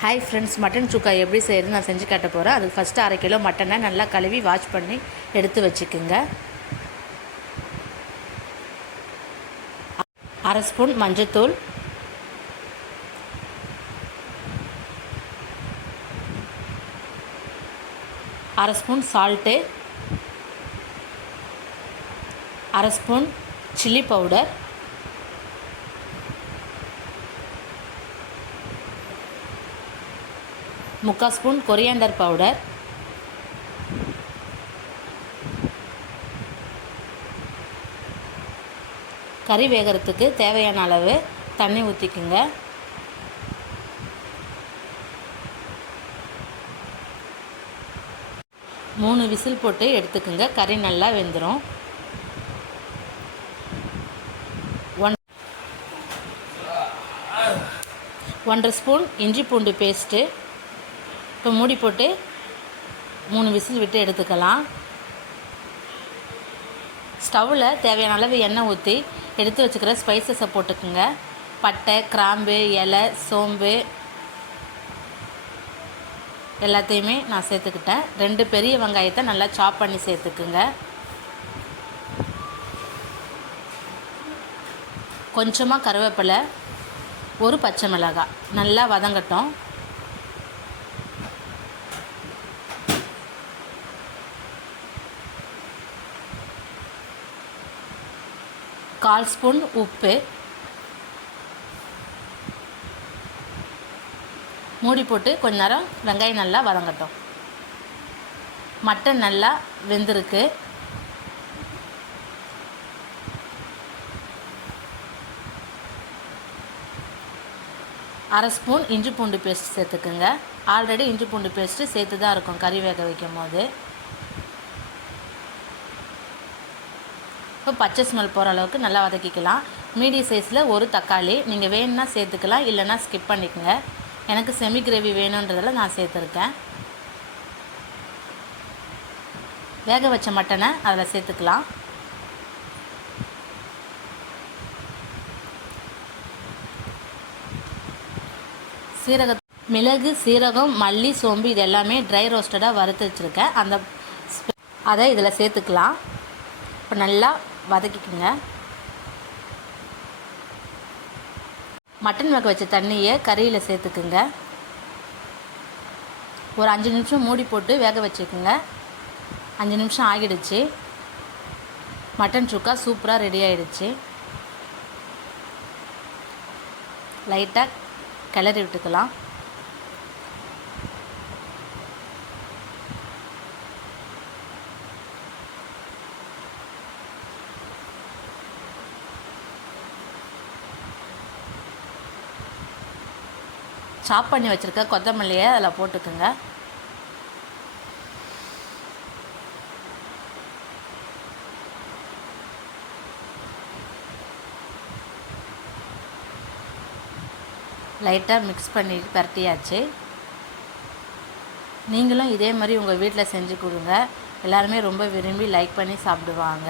Hi friends, mutton சுக்கா எப்படி செய்யறது நான் செஞ்சு காட்ட போகிறேன். அதுக்கு ஃபஸ்ட்டு 1/2 கிலோ மட்டனை நல்லா கழுவி வாஷ் பண்ணி எடுத்து வச்சுக்குங்க. 1/2 ஸ்பூன் மஞ்சத்தூள், 1/2 spoon salt, 1/2 spoon chilli powder, 1/4 spoon coriander powder, கறி வேகிறதுக்கு தேவையான அளவு தண்ணி ஊற்றிக்குங்க. மூணு விசில் போட்டு எடுத்துக்குங்க. கறி நல்லா வெந்துடும். 1/2 ஸ்பூன் இஞ்சி பூண்டு பேஸ்ட்டு. இப்போ மூடி போட்டு 3 விசில் விட்டு எடுத்துக்கலாம். ஸ்டவ்வில் தேவையான அளவு எண்ணெய் ஊற்றி எடுத்து வச்சுக்கிற ஸ்பைசஸை போட்டுக்குங்க. பட்டை, கிராம்பு, இலை, சோம்பு எல்லாத்தையுமே நான் சேர்த்துக்கிட்டேன். 2 பெரிய வெங்காயத்தை நல்லா சாப் பண்ணி சேர்த்துக்குங்க. கொஞ்சமாக கருவேப்பிலை, ஒரு பச்சை மிளகாய் நல்லா வதங்கட்டும். கால் ஸ்பூன் உப்பு. மூடி போட்டு கொஞ்ச நேரம் வெங்காயம் நல்லா வதங்கட்டும். மட்டன் நல்லா வெந்திருக்கு. அரை ஸ்பூன் இஞ்சி பூண்டு பேஸ்ட் சேர்த்துக்குங்க. ஆல்ரெடி இஞ்சி பூண்டு பேஸ்ட்டு சேர்த்து தான் இருக்கும் கறி வேக வைக்கும் போது. இப்போ பச்சை ஸ்மெல் போகிற அளவுக்கு நல்லா வதக்கிக்கலாம். மீடியம் சைஸில் ஒரு தக்காளி, நீங்கள் வேணும்னா சேர்த்துக்கலாம், இல்லைன்னா ஸ்கிப் பண்ணிக்கோங்க. எனக்கு செமி கிரேவி வேணுன்றதில் நான் சேர்த்துருக்கேன். வேக வச்ச மட்டனை அதில் சேர்த்துக்கலாம். மிளகு, சீரகம், மல்லி, சோம்பு இது எல்லாமே ட்ரை ரோஸ்டடாக வறுத்து வச்சுருக்கேன். அதை இதில் சேர்த்துக்கலாம். இப்போ நல்லா வதக்கிக்குங்க. மட்டன் வேக வச்ச தண்ணியை கறியில் சேர்த்துக்குங்க. ஒரு 5 நிமிஷம் மூடி போட்டு வேக வச்சுக்குங்க. 5 நிமிஷம் ஆகிடுச்சு. மட்டன் சுக்கா சூப்பராக ரெடி ஆகிடுச்சு. லைட்டாக கிளறி விட்டுக்கலாம். சாப் பண்ணி வச்சுருக்க கொத்தமல்லியை அதில் போட்டுக்குங்க. லைட்டாக மிக்ஸ் பண்ணி பரட்டியாச்சு. நீங்களும் இதே மாதிரி உங்கள் வீட்டில் செஞ்சு கொடுங்க. எல்லாருமே ரொம்ப விரும்பி லைக் பண்ணி சாப்பிடுவாங்க.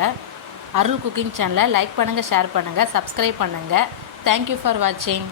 அருள் குக்கிங் சேனலை லைக் பண்ணுங்கள், ஷேர் பண்ணுங்கள், சப்ஸ்கிரைப் பண்ணுங்கள். தேங்க்யூ ஃபார் வாட்சிங்.